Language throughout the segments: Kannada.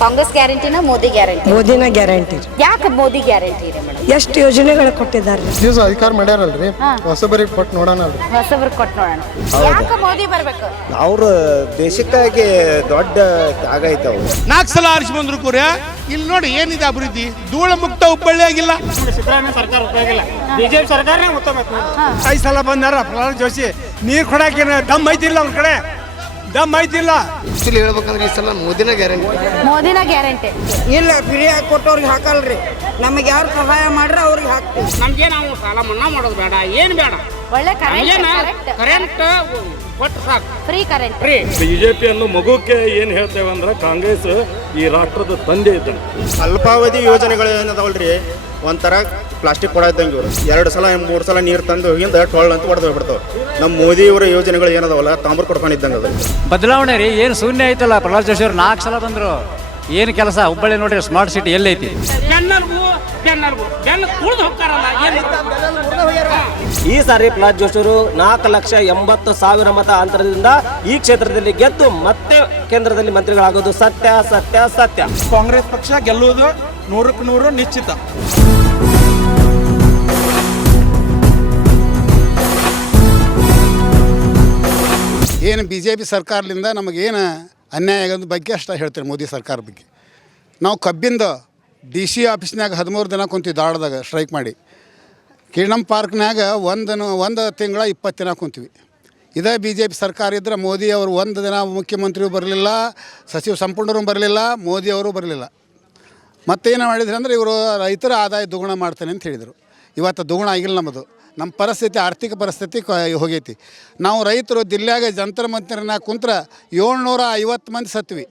ಕಾಂಗ್ರೆಸ್ ಗ್ಯಾರಂಟಿನ ಮೋದಿ ಗ್ಯಾರಂಟಿ? ಮೋದಿನ ಗ್ಯಾರಂಟಿ. ಯಾಕೆ ಮೋದಿ ಗ್ಯಾರಂಟಿ ರೀ ಮೇಡಮ್? ಎಷ್ಟು ಯೋಜನೆಗಳು ಕೊಟ್ಟಿದ್ದಾರೆ. ದಿವಸ ಅಧಿಕಾರ ಮಾಡ್ಯಾರಲ್ರಿ, ಹೊಸಬರಿಗೆ ಕೊಟ್ಟು ನೋಡೋಣ. ಹೊಸಬ್ರಿಗೆ ಕೊಟ್ಟು ನೋಡೋಣ. ಯಾಕೆ ಮೋದಿ ಬರ್ಬೇಕು? ಅವರು ದೇಶಕ್ಕಾಗಿ ದೊಡ್ಡ ತ್ಯಾಗ ಐತೆ. ಅವ್ರು 4 ಸಲ ಆರಿಸಿ ಬಂದ್ರು ಕೂಡ ಇಲ್ಲಿ ನೋಡಿ ಏನಿದೆ ಅಭಿವೃದ್ಧಿ. ಧೂಳ ಮುಕ್ತ ಹುಬ್ಬಳ್ಳಿ ಆಗಿಲ್ಲ. ಸಿದ್ದರಾಮಯ್ಯ ಸರ್ಕಾರ ಉಪಯೋಗಿಲ್ಲ, ಬಿಜೆಪಿ ಸರ್ಕಾರನೇ ಉತ್ತಮ. 5 ಸಲ ಬಂದಾರ ಪ್ರಹ್ಲಾದ್ ಜೋಶಿ. ನೀರು ಕೊಡಕ್ಕೆ ದಮ್ ಐತಿಲ್ಲ ಅವ್ರ ಕಡೆ, ದಮ್ ಐತಿಲ್ಲ. ಆಕ್ಚುಲಿ ಹೇಳ್ಬೇಕಂದ್ರೆ ಈ ಸಲ ಮೋದಿನ ಗ್ಯಾರಂಟಿ. ಮೋದಿನ ಗ್ಯಾರಂಟಿ ಇಲ್ಲ, ಫ್ರೀಯಾಗಿ ಕೊಟ್ಟವ್ರಿಗೆ ಹಾಕಲ್ರಿ. ನಮಗೆ ಯಾರು ಸಹಾಯ ಮಾಡ್ರೆ ಅವ್ರಿಗೆ ಹಾಕ್ತೀವಿ. ನಮ್ಗೆ ನಾವು ಸಾಲ ಮನ್ನಾ ಮಾಡೋದು ಬೇಡ, ಏನು ಬೇಡ, ಒಳ್ಳೆ ಕರೆಂಟ್ ಕೊಟ್ಟು ಸಾಕು, ಫ್ರೀ ಕರೆಂಟ್. ಬಿಜೆಪಿ ಅನ್ನೋ ಮಗುಕ್ಕೆ ಏನು ಹೇಳ್ತೇವೆ ಅಂದ್ರೆ ಕಾಂಗ್ರೆಸ್ ಈ ರಾಷ್ಟ್ರದ ತಂದೆ ಇದ್ದಾನೆ. ಅಲ್ಪಾವಧಿ ಯೋಜನೆಗಳು ಏನದಾವಲ್ರಿ, ಒಂಥರ ಪ್ಲಾಸ್ಟಿಕ್ ಕೊಡ ಇದ್ದಂಗೆ ಇವರು 2 ಸಲ 3 ಸಲ ನೀರು ತಂದು ಹಿಂದೆ ಟೊಳ್ಳು ಅಂತ ಹೊಡೆದು ಹೋಗ್ಬಿಡ್ತಾವೆ. ನಮ್ಮ ಮೋದಿ ಅವರ ಯೋಜನೆಗಳು ಏನದಾವಲ್ಲ ತಾಂಬರ್ ಕೊಡ್ಕೊಂಡಿದ್ದಂಗೆ ಅದು ಬದಲಾವಣೆ ರೀ. ಏನು ಶೂನ್ಯ ಐತಲ್ಲ. ಪ್ರಹ್ಲಾದ್ ಜೋಶಿ ಅವ್ರು 4 ಸಲ ಬಂದರು. ಏನು ಕೆಲಸ? ಹುಬ್ಬಳ್ಳಿ ನೋಡ್ರಿ, ಸ್ಮಾರ್ಟ್ ಸಿಟಿ ಎಲ್ಲೈತಿ. ಈ ಸಾರಿ ಪ್ರಹ್ಲಾದ್ ಜೋಶಿ ಅವರು 4,80,000 ಮತ ಅಂತರದಿಂದ ಈ ಕ್ಷೇತ್ರದಲ್ಲಿ ಗೆದ್ದು ಮತ್ತೆ ಕೇಂದ್ರದಲ್ಲಿ ಮಂತ್ರಿಗಳಾಗೋದು ಸತ್ಯ ಸತ್ಯ ಸತ್ಯ. ಕಾಂಗ್ರೆಸ್ ಪಕ್ಷ ಗೆಲ್ಲುವುದು 100ಕ್ಕೆ 100 ನಿಶ್ಚಿತ. ಏನು BJP ಸರ್ಕಾರದಿಂದ ನಮಗೇನು ಅನ್ಯಾಯ ಆಗೋದ್ರ ಬಗ್ಗೆ ಅಷ್ಟೇ ಹೇಳ್ತಾರೆ. ಮೋದಿ ಸರ್ಕಾರ ಬಗ್ಗೆ ನಾವು ಕಬ್ಬಿಂದ DC ಆಫೀಸ್ನಾಗ 13 ದಿನ ಕುಂತೀವಿ ದಾಳದಾಗ ಸ್ಟ್ರೈಕ್ ಮಾಡಿ. ಕಿರಣಂ ಪಾರ್ಕ್ನಾಗ ಒಂದು ತಿಂಗಳ 20 ದಿನ ಕುಂತೀವಿ. ಇದೇ BJP ಸರ್ಕಾರ ಇದ್ದರೆ ಮೋದಿ ಅವರು 1 ದಿನ ಮುಖ್ಯಮಂತ್ರಿಯೂ ಬರಲಿಲ್ಲ, ಸಚಿವ ಸಂಪುಟರು ಬರಲಿಲ್ಲ, ಮೋದಿ ಅವರು ಬರಲಿಲ್ಲ. ಮತ್ತೇನು ಮಾಡಿದ್ರು ಅಂದರೆ ಇವರು ರೈತರ ಆದಾಯ ದ್ವಿಗುಣ ಮಾಡ್ತಾನೆ ಅಂತ ಹೇಳಿದರು. ಇವತ್ತು ದ್ವಿಗುಣ ಆಗಿಲ್ಲ. ನಮ್ಮ ಪರಿಸ್ಥಿತಿ, ಆರ್ಥಿಕ ಪರಿಸ್ಥಿತಿ ಹೋಗೈತಿ. ನಾವು ರೈತರು ದಿಲ್ಲ್ಯಾಗ ಜಂತರ ಮಂತ್ರನಾಗ ಕುಂತ್ರ 750 ಮಂದಿ ಸತ್ವಿ,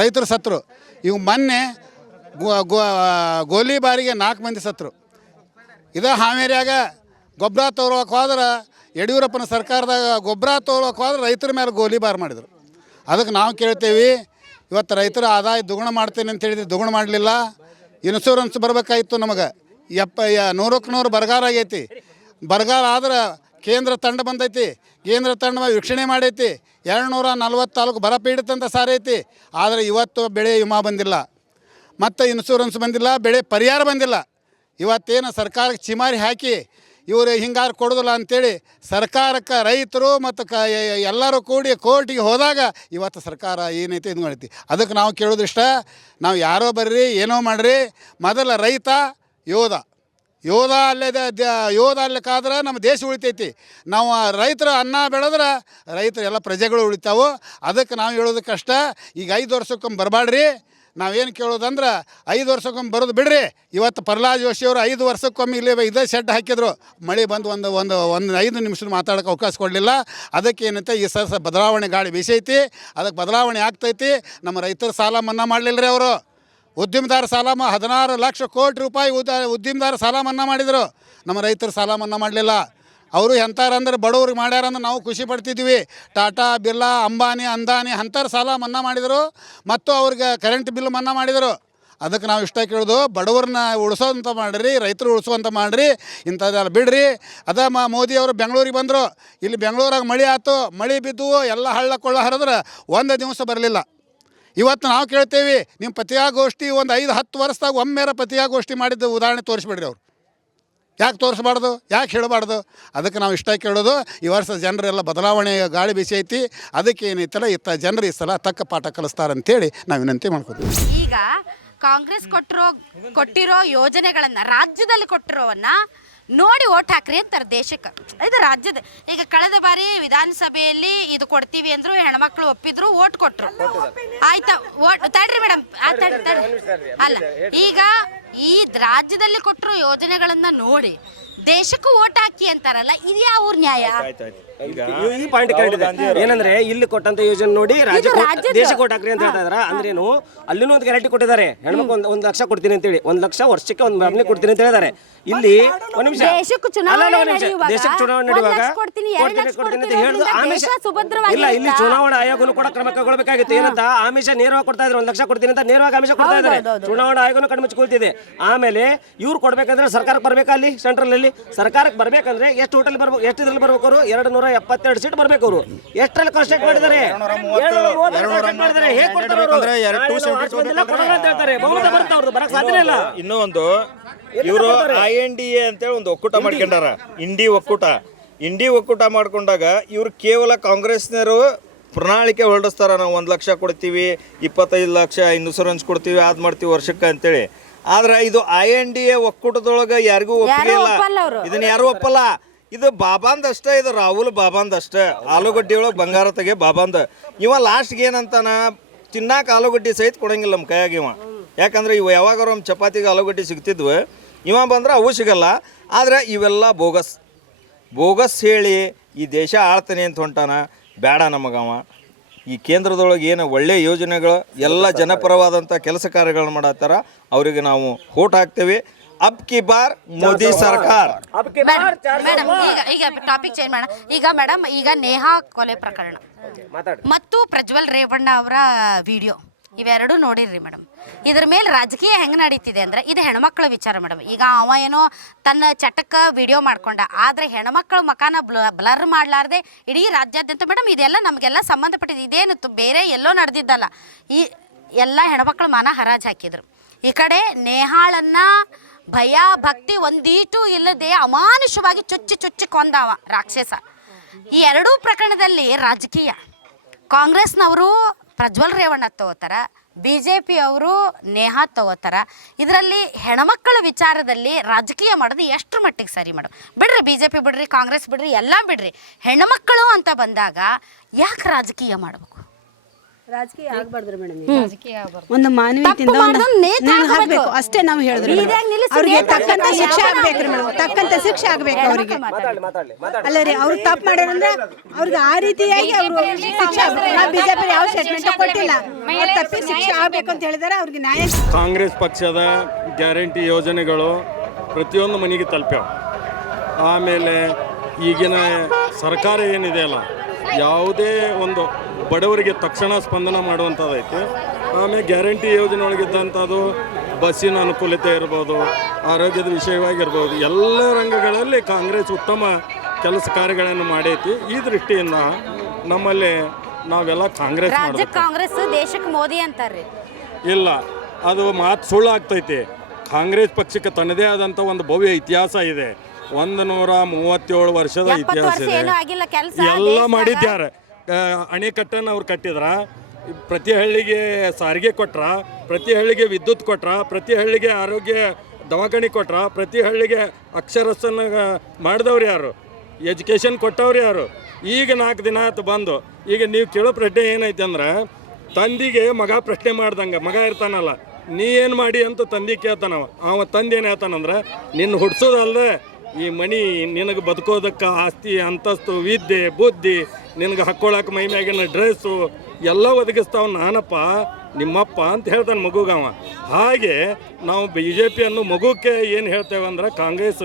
ರೈತರು ಸತ್ತರು. ಇವು ಮೊನ್ನೆ ಗೋಲಿಬಾರಿಗೆ 4 ಮಂದಿ ಸತ್ತರು. ಇದೇ ಹಾವೇರಿಯಾಗ ಗೊಬ್ಬರ ತೊಗೊಳಕ್ಕೆ ಹೋದ್ರೆ ಯಡಿಯೂರಪ್ಪನ ಸರ್ಕಾರದಾಗ ಗೊಬ್ಬರ ತೊಗೊಳಕ್ಕೆ ಹೋದ್ರೆ ರೈತರ ಮೇಲೆ ಗೋಲಿಬಾರ್ ಮಾಡಿದರು. ಅದಕ್ಕೆ ನಾವು ಕೇಳ್ತೇವೆ, ಇವತ್ತು ರೈತರ ಆದಾಯ ದ್ವಿಗುಣ ಮಾಡ್ತೇನೆ ಅಂತ ಹೇಳಿದ್ರೆ ದ್ವಿಗುಣ ಮಾಡಲಿಲ್ಲ. ಇನ್ಶೂರೆನ್ಸ್ ಬರಬೇಕಾಗಿತ್ತು ನಮಗೆ. 100ಕ್ಕೆ 100 ಬರಗಾಲ ಆಗೈತಿ. ಬರಗಾಲ ಆದ್ರೆ ಕೇಂದ್ರ ತಂಡ ಬಂದೈತಿ. ಕೇಂದ್ರ ತಂಡ ವೀಕ್ಷಣೆ ಮಾಡೈತಿ. 240 ತಾಲೂಕು ಬರ ಪೀಡಿತ ಅಂತ ಸಾರೈತಿ. ಆದರೆ ಇವತ್ತು ಬೆಳೆ ವಿಮಾ ಬಂದಿಲ್ಲ, ಮತ್ತು ಇನ್ಶೂರೆನ್ಸ್ ಬಂದಿಲ್ಲ, ಬೆಳೆ ಪರಿಹಾರ ಬಂದಿಲ್ಲ. ಇವತ್ತೇನು ಸರ್ಕಾರಕ್ಕೆ ಚಿಮಾರಿ ಹಾಕಿ ಇವರು ಹಿಂಗಾರು ಕೊಡೋದಿಲ್ಲ ಅಂಥೇಳಿ ಸರ್ಕಾರಕ್ಕೆ ರೈತರು ಮತ್ತು ಎಲ್ಲರೂ ಕೂಡಿ ಕೋರ್ಟಿಗೆ ಹೋದಾಗ ಇವತ್ತು ಸರ್ಕಾರ ಏನೈತಿ ಇದು ಮಾಡೈತಿ. ಅದಕ್ಕೆ ನಾವು ಕೇಳೋದಿಷ್ಟ, ನಾವು ಯಾರೋ ಬರ್ರಿ ಏನೋ ಮಾಡಿರಿ, ಮೊದಲ ರೈತ ಯೋಧ ಅಲ್ಲಕ್ಕಾದ್ರೆ ನಮ್ಮ ದೇಶ ಉಳಿತೈತಿ. ನಾವು ರೈತರು ಅನ್ನ ಬೆಳೆದ್ರೆ ರೈತರು ಎಲ್ಲ ಪ್ರಜೆಗಳು ಉಳಿತಾವೆ. ಅದಕ್ಕೆ ನಾವು ಹೇಳೋದಕ್ಕಷ್ಟ, ಈಗ 5 ವರ್ಷಕ್ಕೊಮ್ಮೆ ಬರಬಾಡ್ರಿ. ನಾವೇನು ಕೇಳೋದಂದ್ರೆ 5 ವರ್ಷಕ್ಕೊಮ್ಮೆ ಬರೋದು ಬಿಡ್ರಿ. ಇವತ್ತು ಪ್ರಹ್ಲಾದ್ ಜೋಶಿ ಅವರು 5 ವರ್ಷಕ್ಕೊಮ್ಮೆ ಇಲ್ಲೇ ಇದೇ ಶೆಡ್ ಹಾಕಿದ್ರು. ಮಳೆ ಬಂದು ಒಂದು 5 ನಿಮಿಷ ಮಾತಾಡೋಕ್ಕೆ ಅವಕಾಶ ಕೊಡಲಿಲ್ಲ. ಅದಕ್ಕೆ ಏನಂತೆ ಈ ಬದಲಾವಣೆ ಗಾಳಿ ಬೀಸೈತಿ. ಅದಕ್ಕೆ ಬದಲಾವಣೆ ಆಗ್ತೈತಿ. ನಮ್ಮ ರೈತರ ಸಾಲ ಮನ್ನಾ ಮಾಡಲಿಲ್ಲ ರೀ ಅವರು. ಉದ್ಯಮದಾರ ಸಾಲ 16 ಲಕ್ಷ ಕೋಟಿ ರೂಪಾಯಿ ಉದ್ಯಮದಾರ ಸಾಲ ಮನ್ನಾ ಮಾಡಿದರು. ನಮ್ಮ ರೈತರ ಸಾಲ ಮನ್ನಾ ಮಾಡಲಿಲ್ಲ. ಅವರು ಎಂಥಾರಂದ್ರೆ ಬಡವ್ರಿಗೆ ಮಾಡ್ಯಾರಂದ್ರೆ ನಾವು ಖುಷಿ ಪಡ್ತಿದ್ವಿ. ಟಾಟಾ, ಬಿರ್ಲಾ, ಅಂಬಾನಿ, ಅಂದಾನಿ ಅಂಥವ್ರು ಸಾಲ ಮನ್ನಾ ಮಾಡಿದರು. ಮತ್ತು ಅವ್ರಿಗೆ ಕರೆಂಟ್ ಬಿಲ್ ಮನ್ನಾ ಮಾಡಿದರು. ಅದಕ್ಕೆ ನಾವು ಇಷ್ಟ ಕೇಳೋದು, ಬಡವ್ರನ್ನ ಉಳಿಸೋಂತ ಮಾಡಿರಿ, ರೈತರು ಉಳಿಸುವಂತ ಮಾಡಿರಿ, ಇಂಥದ್ದೆಲ್ಲ ಬಿಡ್ರಿ. ಅದ ಮೋದಿಯವರು ಬೆಂಗಳೂರಿಗೆ ಬಂದರು. ಇಲ್ಲಿ ಬೆಂಗಳೂರಾಗ ಮಳೆ ಆಯ್ತು, ಮಳೆ ಬಿದ್ದು ಎಲ್ಲ ಹಳ್ಳ ಕೊಳ್ಳ ಹರಿದ್ರೆ 1 ದಿವಸ ಬರಲಿಲ್ಲ. ಇವತ್ತು ನಾವು ಕೇಳ್ತೇವೆ, ನಿಮ್ಮ ಪತ್ರಿಕಾಗೋಷ್ಠಿ ಒಂದು 5-10 ವರ್ಷದಾಗ ಒಮ್ಮೆರ ಪತ್ರಿಕಾಗೋಷ್ಠಿ ಮಾಡಿದ್ದು ಉದಾಹರಣೆ ತೋರಿಸ್ಬಿಡ್ರಿ. ಅವ್ರು ಯಾಕೆ ತೋರಿಸ್ಬಾರ್ದು, ಯಾಕೆ ಹೇಳಬಾರ್ದು? ಅದಕ್ಕೆ ನಾವು ಇಷ್ಟ ಕೇಳೋದು, ಈ ವರ್ಷ ಜನರೆಲ್ಲ ಬದಲಾವಣೆ ಗಾಳಿ ಬಿಸಿ ಐತಿ. ಅದಕ್ಕೆ ಏನೈತಲ್ಲ ಜನರು ಈ ಸಲ ತಕ್ಕ ಪಾಠ ಕಲಿಸ್ತಾರಂತೇಳಿ ನಾವು ವಿನಂತಿ ಮಾಡ್ಕೊತೀವಿ. ಈಗ ಕಾಂಗ್ರೆಸ್ ಕೊಟ್ಟಿರೋ ಯೋಜನೆಗಳನ್ನು, ರಾಜ್ಯದಲ್ಲಿ ಕೊಟ್ಟಿರೋವನ್ನ ನೋಡಿ ಓಟ್ ಹಾಕ್ರಿ ಅಂತಾರೆ ದೇಶಕ್ಕೆ. ಇದು ರಾಜ್ಯದ. ಈಗ ಕಳೆದ ಬಾರಿ ವಿಧಾನಸಭೆಯಲ್ಲಿ ಇದು ಕೊಡ್ತೀವಿ ಅಂದ್ರು, ಹೆಣ್ಮಕ್ಳು ಒಪ್ಪಿದ್ರು, ಓಟ್ ಕೊಟ್ರು. ಆಯ್ತಾ? ಓಟ್ ತಡ್ರಿ ಮೇಡಮ್, ಅಲ್ಲ, ಈಗ ಈ ರಾಜ್ಯದಲ್ಲಿ ಕೊಟ್ಟಿರೋ ಯೋಜನೆಗಳನ್ನ ನೋಡಿ ದೇಶಕ್ಕೂ ಓಟ್ ಹಾಕಿ ಅಂತಾರಲ್ಲ, ಇದು ಯಾವ ನ್ಯಾಯ? ಈ ಪಾಯಿಂಟ್ ಏನಂದ್ರೆ, ಇಲ್ಲಿ ಕೊಟ್ಟಂತ ಯೋಜನೆ ನೋಡಿ ದೇಶಕ್ಕೆ ಓಟ್ ಹಾಕ್ರಿ ಅಂತ ಹೇಳ್ತಾ ಇದಾರ. ಅಂದ್ರೇನು, ಅಲ್ಲಿನೂ ಒಂದು ಗ್ಯಾರಂಟಿ ಕೊಟ್ಟಿದ್ದಾರೆ. ಹೆಣ್ಮಕ್ಳು 1 ಲಕ್ಷ ಕೊಡ್ತೀನಿ ಅಂತ ಹೇಳಿ, 1 ಲಕ್ಷ ವರ್ಷಕ್ಕೆ 1 ಮಗನಿಗೆ ಕೊಡ್ತೀನಿ ಅಂತ ಹೇಳಿದ್ದಾರೆ. ಇಲ್ಲಿ ಒಂದು ನಿಮಿಷ, ದೇಶಕ್ಕೆ ಚುನಾವಣೆ ನಡೆಯುವಾಗ ಕೊಡ್ತೀನಿ ಅಂತ ಹೇಳುದು ಆಮಿಷ ಇಲ್ಲ. ಇಲ್ಲಿ ಚುನಾವಣಾ ಆಯೋಗನು ಕೂಡ ಕ್ರಮ ಕೈಗೊಳ್ಳಬೇಕಾಗಿತ್ತು. ಏನಂತ ಆಮಿಷ ನೇರವಾಗಿ ಕೊಡ್ತಾ ಇದ್ರು. 1 ಲಕ್ಷ ಕೊಡ್ತೀನಿ ಅಂತ ನೇರವಾಗಿ ಆಮಿಷ ಕೊಡ್ತಾ ಇದ್ದಾರೆ. ಚುನಾವಣಾ ಆಯೋಗನು ಕಣ್ಮುಚ್ಚಿಕೊಳ್ತಿದೆ. ಆಮೇಲೆ ಇವ್ರು ಕೊಡ್ಬೇಕಂದ್ರೆ ಸರ್ಕಾರಕ್ಕೆ ಬರ್ಬೇಕಾ? ಅಲ್ಲಿ ಸೆಂಟ್ರಲ್ ಅಲ್ಲಿ ಸರ್ಕಾರಕ್ಕೆ ಬರ್ಬೇಕಂದ್ರೆ ಎಷ್ಟು ಹೋಟೆಲ್ ಬರ್ಬೇಕು, ಎಷ್ಟು ಇದ್ರಲ್ಲಿ ಬರ್ಬೇಕು? ಅವರು 200 272 ಸೀಟ್ ಬರ್ಬೇಕು ಅವರು. ಎಷ್ಟರಲ್ಲಿ ಕಾನ್ಸ್ಟೆಂಟ್ ಮಾಡಿದ್ದಾರೆ? 230 ಮಾಡಿದ್ದಾರೆ. ಹೇಗೆ ಕೊಡ್ತಾರೆ ಅವರು? ಕೊಡಲ್ಲ ಅಂತ ಹೇಳ್ತಾರೆ. ಬಹುಮತ ಬರುತ್ತೆ ಅವ್ರದ್ದು, ಬರಕ್ಕೆ ಸಾಧ್ಯ ಇಲ್ಲ. ಇನ್ನೂ ಒಂದು ಇವರು INDA ಅಂತೇಳಿ ಒಂದು ಒಕ್ಕೂಟ ಮಾಡ್ಕೊಂಡಾರ. ಇಂಡಿ ಒಕ್ಕೂಟ ಮಾಡ್ಕೊಂಡಾಗ ಇವ್ರು ಕೇವಲ ಕಾಂಗ್ರೆಸ್ನವರು ಪ್ರಣಾಳಿಕೆ ಹೊರಡಿಸ್ತಾರ. ನಾವು 1 ಲಕ್ಷ ಕೊಡ್ತೀವಿ, 25 ಲಕ್ಷ ಇನ್ಶೂರೆನ್ಸ್ ಕೊಡ್ತೀವಿ, ಅದು ಮಾಡ್ತೀವಿ ವರ್ಷಕ್ಕೆ ಅಂತೇಳಿ. ಆದ್ರೆ ಇದು INDA ಒಕ್ಕೂಟದೊಳಗೆ ಯಾರಿಗೂ ಒಪ್ಪಿಗೆ ಇಲ್ಲ. ಇದನ್ನ ಯಾರು ಒಪ್ಪಲ್ಲ. ಇದು ಬಾಬಾಂದ್ ಅಷ್ಟೇ, ಇದು ರಾಹುಲ್ ಬಾಬಾಂದ್ ಅಷ್ಟೇ. ಆಲೂಗಡ್ಡಿ ಒಳಗೆ ಬಂಗಾರ ತೆಗೆ ಬಾಬಾಂದ್. ಇವ ಲಾಸ್ಟ್ಗೆ ಏನಂತಾನ, ತಿನ್ನಾಕ ಆಲೂಗಡ್ಡಿ ಸಹಿತ ಕೊಡಂಗಿಲ್ಲ ನಮ್ಮ ಕೈಯಾಗ ಇವ. ಯಾಕಂದ್ರೆ ಇವು ಯಾವಾಗಾರ ಒಂದು ಚಪಾತಿಗೆ ಆಲೂಗಡ್ಡಿ ಸಿಗ್ತಿದ್ವು, ಇವ ಬಂದ್ರೆ ಅವು ಸಿಗಲ್ಲ. ಆದರೆ ಇವೆಲ್ಲ ಬೋಗಸ್ ಹೇಳಿ ಈ ದೇಶ ಆಳ್ತಾನೆ ಅಂತ ಹೊಂಟಾನ. ಬೇಡ ನಮಗವ. ಈ ಕೇಂದ್ರದೊಳಗೆ ಏನು ಒಳ್ಳೆಯ ಯೋಜನೆಗಳು ಎಲ್ಲ ಜನಪರವಾದಂಥ ಕೆಲಸ ಕಾರ್ಯಗಳನ್ನ ಮಾಡತ್ತಾರ, ಅವರಿಗೆ ನಾವು ಓಟ್ ಹಾಕ್ತೇವೆ. ಅಬ್ ಕಿ ಬಾರ್ ಮೋದಿ ಸರ್ಕಾರ. ಮೇಡಮ್ ಈಗ ಟಾಪಿಕ್ ಚೇಂಜ್ ಮಾಡೋಣ. ಈಗ ಮೇಡಮ್, ಈಗ ನೇಹಾ ಕೊಲೆ ಪ್ರಕರಣ ಮತ್ತು ಪ್ರಜ್ವಲ್ ರೇವಣ್ಣ ಅವರ ವಿಡಿಯೋ ಇವೆರಡೂ ನೋಡಿರ್ರಿ ಮೇಡಮ್. ಇದ್ರ ಮೇಲೆ ರಾಜಕೀಯ ಹೆಂಗೆ ನಡೀತಿದೆ ಅಂದರೆ, ಇದು ಹೆಣ್ಮಕ್ಳ ವಿಚಾರ ಮೇಡಮ್. ಈಗ ಅವ ಏನೋ ತನ್ನ ಚಟಕ್ಕೆ ವಿಡಿಯೋ ಮಾಡ್ಕೊಂಡ, ಆದರೆ ಹೆಣ್ಮಕ್ಳ ಮಕಾನ ಬ್ಲರ್ ಮಾಡಲಾರ್ದೆ ಇಡೀ ರಾಜ್ಯಾದ್ಯಂತ ಮೇಡಮ್ ಇದೆಲ್ಲ ನಮಗೆಲ್ಲ ಸಂಬಂಧಪಟ್ಟಿದ್ದು. ಇದೇನು ಬೇರೆ ಎಲ್ಲೋ ನಡೆದಿದ್ದಲ್ಲ. ಈ ಎಲ್ಲ ಹೆಣ್ಮಕ್ಳ ಮಾನ ಹರಾಜು ಹಾಕಿದ್ರು. ಈ ಕಡೆ ನೇಹಾಳನ್ನು ಭಯ ಭಕ್ತಿ ಒಂದೀಟು ಇಲ್ಲದೆ ಅಮಾನುಷವಾಗಿ ಚುಚ್ಚಿ ಕೊಂದವ ರಾಕ್ಷಸ. ಈ ಎರಡೂ ಪ್ರಕರಣದಲ್ಲಿ ರಾಜಕೀಯ. ಕಾಂಗ್ರೆಸ್ನವರು ಪ್ರಜ್ವಲ್ ರೇವಣ್ಣ ತಗೋತಾರ, BJP ಅವರು ನೇಹಾ ತಗೋತಾರ. ಇದರಲ್ಲಿ ಹೆಣ್ಮಕ್ಕಳ ವಿಚಾರದಲ್ಲಿ ರಾಜಕೀಯ ಮಾಡೋದು ಎಷ್ಟರ ಮಟ್ಟಿಗೆ ಸರಿ ಮೇಡಮ್? ಬಿಡ್ರಿ, BJP ಬಿಡ್ರಿ, ಕಾಂಗ್ರೆಸ್ ಬಿಡ್ರಿ, ಎಲ್ಲ ಬಿಡ್ರಿ. ಹೆಣ್ಮಕ್ಕಳು ಅಂತ ಬಂದಾಗ ಯಾಕೆ ರಾಜಕೀಯ ಮಾಡಬೇಕು? ರಾಜಕೀಯ ಆಗಬಾರ್ದು ಮೇಡಮ್. ಒಂದು ಮಾನವೀಯತೆಯಿಂದ ಹಾಕಬೇಕು ಅಷ್ಟೇ ನಾವು ಹೇಳಿದ್ರು. ಅವ್ರಿಗೆ ತಕ್ಕಂತ ಶಿಕ್ಷೆ ಆಗ್ಬೇಕ್ರಿ ಮೇಡಮ್, ತಕ್ಕಂತ ಶಿಕ್ಷೆ ಆಗ್ಬೇಕು ಅವರಿಗೆ. ಅಲ್ಲ ರೀ, ಅವ್ರು ತಪ್ಪು ಮಾಡ್ಯಾರಂದ್ರೆ ಅವ್ರಿಗೆ ಆ ರೀತಿಯಾಗಿ ಅವರು ಶಿಕ್ಷೆ ಆಗ್ಬೇಕು. ನಾವು BJP ಯಾವ ಸ್ಟೇಟ್ಮೆಂಟ್ ಕೊಟ್ಟಿಲ್ಲ, ತಪ್ಪಿ ಶಿಕ್ಷೆ ಆಗ್ಬೇಕು ಅಂತ ಹೇಳಿದಾರೆ. ಅವ್ರಿಗೆ ನ್ಯಾಯ. ಕಾಂಗ್ರೆಸ್ ಪಕ್ಷದ ಗ್ಯಾರಂಟಿ ಯೋಜನೆಗಳು ಪ್ರತಿಯೊಂದು ಮನೆಗೆ ತಲುಪ್ಯಾವ. ಆಮೇಲೆ ಈಗಿನ ಸರ್ಕಾರ ಏನಿದೆಯಲ್ಲ, ಯಾವುದೇ ಒಂದು ಬಡವರಿಗೆ ತಕ್ಷಣ ಸ್ಪಂದನ ಮಾಡುವಂಥದ್ದೈತಿ. ಆಮೇಲೆ ಗ್ಯಾರಂಟಿ ಯೋಜನೆ ಒಳಗಿದ್ದಂಥದ್ದು ಬಸ್ಸಿನ ಅನುಕೂಲತೆ ಇರ್ಬೋದು, ಆರೋಗ್ಯದ ವಿಷಯವಾಗಿರ್ಬೋದು, ಎಲ್ಲ ರಂಗಗಳಲ್ಲಿ ಕಾಂಗ್ರೆಸ್ ಉತ್ತಮ ಕೆಲಸ ಕಾರ್ಯಗಳನ್ನು ಮಾಡೈತಿ. ಈ ದೃಷ್ಟಿಯಿಂದ ನಮ್ಮಲ್ಲಿ ನಾವೆಲ್ಲ ಕಾಂಗ್ರೆಸ್ ಕಾಂಗ್ರೆಸ್ ದೇಶಕ್ಕೆ ಮೋದಿ ಅಂತಾರ್ರಿ. ಇಲ್ಲ, ಅದು ಮಾತು ಸುಳ್ಳು ಆಗ್ತೈತಿ. ಕಾಂಗ್ರೆಸ್ ಪಕ್ಷಕ್ಕೆ ತನ್ನದೇ ಆದಂಥ ಒಂದು ಭವ್ಯ ಇತಿಹಾಸ ಇದೆ. 137 ವರ್ಷದ ಇತಿಹಾಸ ಇದೆ. ಎಲ್ಲ ಮಾಡಿದ್ದಾರೆ. ಅಣೆಕಟ್ಟನ್ನು ಅವ್ರು ಕಟ್ಟಿದ್ರ, ಪ್ರತಿ ಹಳ್ಳಿಗೆ ಸಾರಿಗೆ ಕೊಟ್ರ, ಪ್ರತಿ ಹಳ್ಳಿಗೆ ವಿದ್ಯುತ್ ಕೊಟ್ರ, ಪ್ರತಿ ಹಳ್ಳಿಗೆ ಆರೋಗ್ಯ ದವಾಖಾನೆ ಕೊಟ್ರ, ಪ್ರತಿ ಹಳ್ಳಿಗೆ ಅಕ್ಷರಸ್ಥನ ಮಾಡಿದವ್ರು ಯಾರು? ಎಜುಕೇಷನ್ ಕೊಟ್ಟವ್ರು ಯಾರು? ಈಗ 4 ದಿನ ಆಯ್ತು ಬಂದು. ಈಗ ನೀವು ಕೇಳೋ ಪ್ರಶ್ನೆ ಏನೈತೆ ಅಂದ್ರೆ, ತಂದಿಗೆ ಮಗ ಪ್ರಶ್ನೆ ಮಾಡ್ದಂಗೆ, ಮಗ ಇರ್ತಾನಲ್ಲ, ನೀ ಏನು ಮಾಡಿ ಅಂತ ತಂದೆ ಕೇಳ್ತಾನವ. ಅವ ತಂದೆ ಏನು ಹೇಳ್ತಾನಂದ್ರೆ, ನಿನ್ನ ಹುಡ್ಸೋದಲ್ಲದೆ ಈ ಮನಿ ನಿನಗೆ ಬದುಕೋದಕ್ಕೆ ಆಸ್ತಿ, ಅಂತಸ್ತು, ವಿದ್ಯೆ, ಬುದ್ಧಿ, ನಿನಗೆ ಹಾಕ್ಕೊಳಕ್ಕೆ ಮೈ ಮ್ಯಾಗಿನ ಡ್ರೆಸ್ಸು ಎಲ್ಲ ಒದಗಿಸ್ತಾವ ನಾನಪ್ಪ, ನಿಮ್ಮಪ್ಪ ಅಂತ ಹೇಳ್ತಾನೆ ಮಗುಗವ. ಹಾಗೆ ನಾವು BJP ಅನ್ನೋ ಮಗುಕ್ಕೆ ಏನು ಹೇಳ್ತೇವೆ ಅಂದ್ರೆ, ಕಾಂಗ್ರೆಸ್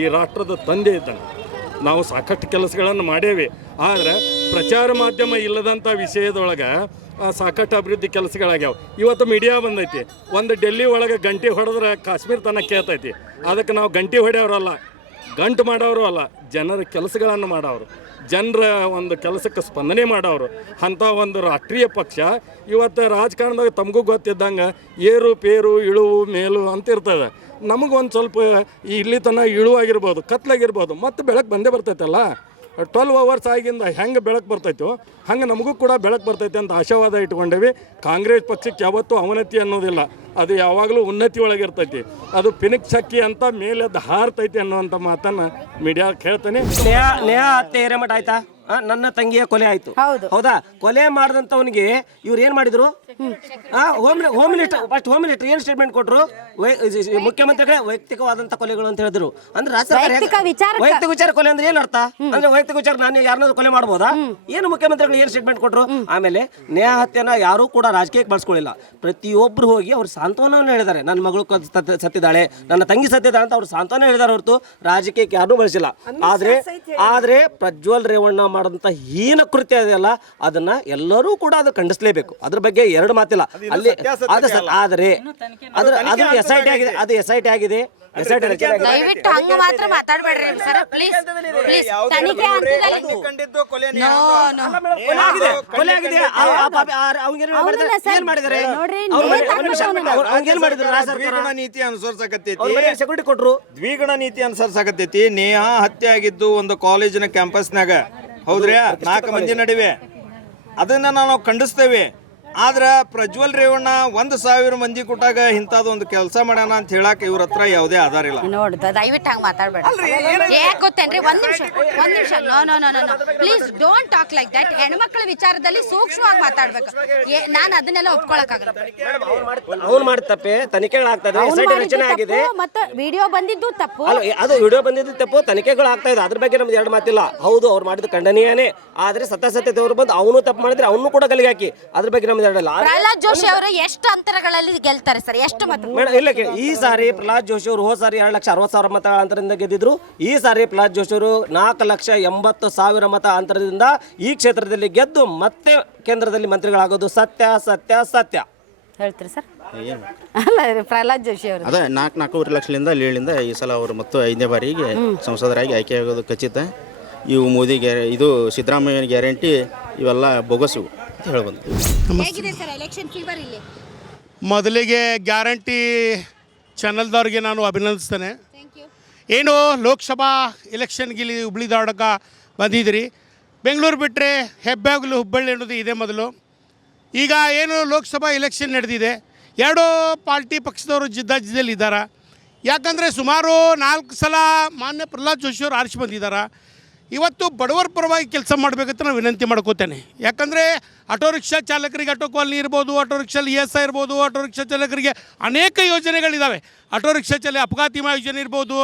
ಈ ರಾಷ್ಟ್ರದ ತಂದೆ ಇದ್ದಾನೆ. ನಾವು ಸಾಕಷ್ಟು ಕೆಲಸಗಳನ್ನು ಮಾಡೇವಿ. ಆದರೆ ಪ್ರಚಾರ ಮಾಧ್ಯಮ ಇಲ್ಲದಂಥ ವಿಷಯದೊಳಗೆ ಸಾಕಷ್ಟು ಅಭಿವೃದ್ಧಿ ಕೆಲಸಗಳಾಗ್ಯಾವ. ಇವತ್ತು ಮೀಡಿಯಾ ಬಂದೈತಿ. ಒಂದು ಡೆಲ್ಲಿ ಒಳಗೆ ಗಂಟೆ ಹೊಡೆದ್ರೆ ಕಾಶ್ಮೀರ ತನಕ ಕೇಳ್ತೈತಿ. ಅದಕ್ಕೆ ನಾವು ಗಂಟೆ ಹೊಡೆಯೋರಲ್ಲ, ಗಂಟು ಮಾಡೋರು ಅಲ್ಲ, ಜನರ ಕೆಲಸಗಳನ್ನು ಮಾಡೋರು, ಜನರ ಒಂದು ಕೆಲಸಕ್ಕೆ ಸ್ಪಂದನೆ ಮಾಡೋರು. ಅಂಥ ಒಂದು ರಾಷ್ಟ್ರೀಯ ಪಕ್ಷ ಇವತ್ತು ರಾಜಕಾರಣದಾಗ ತಮಗೂ ಗೊತ್ತಿದ್ದಂಗೆ ಏರು ಪೇರು ಇಳುವು ಮೇಲು ಅಂತ ಇರ್ತದೆ. ನಮಗೊಂದು ಸ್ವಲ್ಪ ಇಲ್ಲಿ ತನಕ ಇಳುವಾಗಿರ್ಬೋದು, ಕತ್ಲಾಗಿರ್ಬೋದು, ಮತ್ತು ಬೆಳಕು ಬಂದೇ ಬರ್ತೈತಲ್ಲ. 12 hours ಆಗಿಂದ ಹೆಂಗೆ ಬೆಳಕು ಬರ್ತೈತೋ ಹಂಗೆ ನಮಗೂ ಕೂಡ ಬೆಳಕು ಬರ್ತೈತೆ ಅಂತ ಆಶಾವಾದ ಇಟ್ಕೊಂಡೇವಿ. ಕಾಂಗ್ರೆಸ್ ಪಕ್ಷಕ್ಕೆ ಯಾವತ್ತೂ ಅವನತಿ ಅನ್ನೋದಿಲ್ಲ, ಅದು ಯಾವಾಗಲೂ ಉನ್ನತಿ ಒಳಗಿರ್ತೈತಿ. ಅದು ಪಿನಕ್ ಚಕ್ಕಿ ಅಂತ ಮೇಲೆ ಅದು ಹಾರ್ತೈತಿ ಅನ್ನುವಂಥ ಮಾತನ್ನು ಮೀಡಿಯಾ ಹೇಳ್ತಾನೆ. ನೇಹಾ ಹತ್ಯೆ ಹಿರೇಮಠ ಆಯ್ತಾ? ನನ್ನ ತಂಗಿಯ ಕೊಲೆ ಆಯ್ತು, ಹೌದಾ? ಕೊಲೆ ಮಾಡಿದಂಥವನಿಗೆ ಇವ್ರು ಏನು ಮಾಡಿದ್ರು? Home minister, first home minister ಏನು ಸ್ಟೇಟ್ಮೆಂಟ್ ಕೊಟ್ಟರು? ಮುಖ್ಯಮಂತ್ರಿಗಳೇ ವೈಯಕ್ತಿಕವಾದಂಥ ಕೊಲೆಗಳು ಅಂತ ಹೇಳಿದ್ರು. ಅಂದ್ರೆ ವೈಯಕ್ತಿಕ ವಿಚಾರ ಕೊಲೆ ಅಂದ್ರೆ ಏನು ಅರ್ಥ? ಅಂದ್ರೆ ವೈಯಕ್ತಿಕ ವಿಚಾರ ನಾನು ಯಾರನ್ನಾದ್ರೂ ಕೊಲೆ ಮಾಡ್ಬೋದಾ? ಏನು ಮುಖ್ಯಮಂತ್ರಿಗಳು ಏನು ಸ್ಟೇಟ್ಮೆಂಟ್ ಕೊಟ್ಟರು? ಆಮೇಲೆ ನೇಹಾ ಹತ್ಯೆನ ಯಾರೂ ಕೂಡ ರಾಜಕೀಯಕ್ಕೆ ಬಳಸ್ಕೊಳ್ಳಿಲ್ಲ. ಪ್ರತಿಯೊಬ್ಬರು ಹೋಗಿ ಅವ್ರು ಸಾಂತ್ವನವನ್ನು ಹೇಳಿದ್ದಾರೆ. ನನ್ನ ಮಗಳು ಸತ್ತಿದ್ದಾಳೆ, ನನ್ನ ತಂಗಿ ಸತ್ತಿದ್ದಾಳೆ ಅಂತ ಅವ್ರು ಸಾಂತ್ವನ ಹೇಳಿದಾರೆ ಹೊರತು ರಾಜಕೀಯಕ್ಕೆ ಯಾರೂ ಬಳಸಿಲ್ಲ. ಆದರೆ ಪ್ರಜ್ವಲ್ ರೇವಣ್ಣ ಮಾಡಿದಂಥ ಹೀನ ಕೃತ್ಯ ಇದೆಯಲ್ಲ, ಅದನ್ನ ಎಲ್ಲರೂ ಕೂಡ ಅದು ಖಂಡಿಸಲೇಬೇಕು. ಅದ್ರ ಬಗ್ಗೆ ಎರಡು ಮಾತಿಲ್ಲ ಅಲ್ಲಿ. ಆದರೆ ಅದು SIT ಆಗಿದೆ, ಅದು SIT ಆಗಿದೆ. SIT ರಚನೆ ಆಗಿದೆ. ದಯವಿಟ್ಟು ಹಂಗ ಮಾತ್ರ ಮಾತಾಡ್ಬೇಡ್ರಿ ಸರ್, ಪ್ಲೀಸ್ ಪ್ಲೀಸ್. ತನಿಖೆ ಹಂತದಲ್ಲಿ ಕಂಡಿದ್ದು ಕೊಲೆ ನೋ ನೋ ಕೊಲೆ ಆಗಿದೆ. ಏನ್ ಮಾಡಿದ್ದಾರೆ? ನೋಡ್ರಿ, ಏನ್ ಮಾಡಿದ್ರು ರಾಜ್ಯ ಸರ್ಕಾರ? ದ್ವಿಗುಣ ನೀತಿ ಅನುಸರಿಸಕತ್ತೈತಿ. ಅವ್ರ ಮನೆಗೆ ಸೆಕ್ಯೂರಿಟಿ ಕೊಟ್ರು. ದ್ವಿಗುಣ ನೀತಿ ಅನುಸರಿಸಕತ್ತೈತಿ. ನೇಹಾ ಹತ್ಯೆ ಆಗಿದ್ದು ಒಂದು ಕಾಲೇಜಿನ ಕ್ಯಾಂಪಸ್ನಾಗ, ಹೌದ್ರಿ? 4 ಮಂದಿ ನಡುವೆ ಅದನ್ನ ನಾವು ಖಂಡಿಸ್ತೇವೆ. ಆದ್ರ ಪ್ರಜ್ವಲ್ ರೇವಣ್ಣ 1,000 ಮಂದಿ ಕೊಟ್ಟಾಗ ಇಂಥದ್ದು ಒಂದು ಕೆಲಸ ಮಾಡ್ಯಾನ ಅಂತ ಹೇಳಕ್ ಇವ್ರ ಹತ್ರ ಯಾವುದೇ ಆಧಾರ ಇಲ್ಲ. ನೋಡ್ದ, ದಯವಿಟ್ಟು ಹಂಗ ಮಾತಾಡ್ಬೇಡ. ಯಾಕೆ ಗೊತ್ತೇನ್ರಿ, ಒಂದ್ ನಿಮಿಷ no no no no please don't talk like that. ಹೆಣ್ಮಕ್ಳ ವಿಚಾರದಲ್ಲಿ ಸೂಕ್ಷ್ಮವಾಗಿ ಮಾತಾಡ್ಬೇಕು. ನಾನು ಅದನ್ನೆಲ್ಲ ಒಪ್ಕೊಳಕ್ಕಾಗಲ್ಲ. ಅವ್ನು ಮಾಡಿದ ತಪ್ಪೆ ತನಿಖೆಗಳಾಗ್ತದೆ. SIT ರಚನೆ ಆಗಿದೆ. ಮತ್ತೆ ವಿಡಿಯೋ ಬಂದಿದ್ದು ತಪ್ಪು. ಅಲ್ಲ, ಅದು ವಿಡಿಯೋ ಬಂದಿದ್ದು ತಪ್ಪು, ತನಿಖೆಗಳು ಆಗ್ತಾ ಇದೆ. ಅದ್ರ ಬಗ್ಗೆ ನಮ್ದು 2 ಮಾತಿಲ್ಲ. ಹೌದು, ಅವ್ರು ಮಾಡಿದ ಖಂಡನೀಯನೇ. ಆದ್ರೆ ಸತ್ಯಾಸತ್ಯತೆಯವರು ಬಂದು ಅವನು ತಪ್ಪು ಮಾಡಿದ್ರೆ ಅವನು ಕೂಡ ಗಲಿಗೆ ಹಾಕಿ. ಅದ್ರ ಬಗ್ಗೆ ನಮ್ದು 2 ಇಲ್ಲ. ಪ್ರಹ್ಲಾದ್ ಜೋಶಿ ಅವರು ಎಷ್ಟು ಅಂತರಗಳಲ್ಲಿ ಗೆಲ್ತಾರೆ ಸರ್? ಎಷ್ಟು ಮತ? ಮೇಡಮ್ ಇಲ್ಲ, ಈ ಸಾರಿ ಪ್ರಹ್ಲಾದ್ ಜೋಶಿ ಅವರು ಹೋದ ಸಾರಿ 2,60,000 ಮತ ಅಂತರದಿಂದ ಗೆದ್ದಿದ್ರು. ಈ ಸಾರಿ ಪ್ರಹ್ಲಾದ್ ಜೋಶಿ ಅವರು 4,80,000 ಮತ ಅಂತರದಿಂದ ಈ ಕ್ಷೇತ್ರದಲ್ಲಿ ಗೆದ್ದು ಮತ್ತೆ ಕೇಂದ್ರದಲ್ಲಿ ಮಂತ್ರಿಗಳಾಗೋದು ಸತ್ಯ ಸತ್ಯ ಸತ್ಯ. ಹೇಳ್ತೀರಿ ಸರ್? ಅಲ್ಲ, ಪ್ರಹ್ಲಾದ್ ಜೋಶಿ ಅವರು ಅದೇ 4 ಲಕ್ಷದಿಂದ ಲೀಳಿಂದ ಈ ಸಲ ಅವರು ಮತ್ತು 5ನೇ ಬಾರಿಗೆ ಸಂಸದರಾಗಿ ಆಯ್ಕೆಯಾಗೋದು ಖಚಿತ. ಇವು ಮೋದಿ ಇದು ಸಿದ್ದರಾಮಯ್ಯ ಗ್ಯಾರಂಟಿ ಇವೆಲ್ಲ ಬೊಗಸು ಅಂತ ಹೇಳ್ಬಂದು. ಹೇಗಿದೆ ಸರ್ ಎಲೆಕ್ಷನ್ ಫೀವರ್ ಇಲ್ಲಿ? ಮೊದಲಿಗೆ ಗ್ಯಾರಂಟಿ ಚಾನಲ್ದವ್ರಿಗೆ ನಾನು ಅಭಿನಂದಿಸ್ತೇನೆ. ಏನು ಲೋಕಸಭಾ ಎಲೆಕ್ಷನ್ಗೆ ಇಲ್ಲಿ ಹುಬ್ಳಿ ಧಾರವಾಡಕ್ಕೆ ಬಂದಿದ್ದೀರಿ. ಬೆಂಗಳೂರು ಬಿಟ್ಟರೆ ಹೆಬ್ಬಾಗಲು ಹುಬ್ಬಳ್ಳಿ ಅನ್ನೋದು ಇದೆ ಮೊದಲು. ಈಗ ಏನು ಲೋಕಸಭಾ ಎಲೆಕ್ಷನ್ ನಡೆದಿದೆ, 2 ಪಾರ್ಟಿ ಪಕ್ಷದವರು ಜಿದ್ದಾಜಿದ್ದಲ್ಲಿ ಇದ್ದಾರೆ. ಯಾಕಂದರೆ ಸುಮಾರು 4 ಸಲ ಮಾನ್ಯ ಪ್ರಹ್ಲಾದ್ ಜೋಶಿಯವರು ಆರಿಸಿ ಬಂದಿದ್ದಾರೆ. ಇವತ್ತು ಬಡವರ ಪರವಾಗಿ ಕೆಲಸ ಮಾಡಬೇಕಂತ ನಾನು ವಿನಂತಿ ಮಾಡ್ಕೋತೇನೆ. ಯಾಕಂದರೆ ಆಟೋ ರಿಕ್ಷಾ ಚಾಲಕರಿಗೆ ಆಟೋ ಕಾಲನಿ ಇರ್ಬೋದು, ಆಟೋ ರಿಕ್ಷಾಲಿ ESI ಇರ್ಬೋದು, ಆಟೋ ರಿಕ್ಷಾ ಚಾಲಕರಿಗೆ ಅನೇಕ ಯೋಜನೆಗಳಿದ್ದಾವೆ. ಆಟೋ ರಿಕ್ಷಾ ಅಪಘಾತ ವಿಮಾ ಯೋಜನೆ ಇರ್ಬೋದು.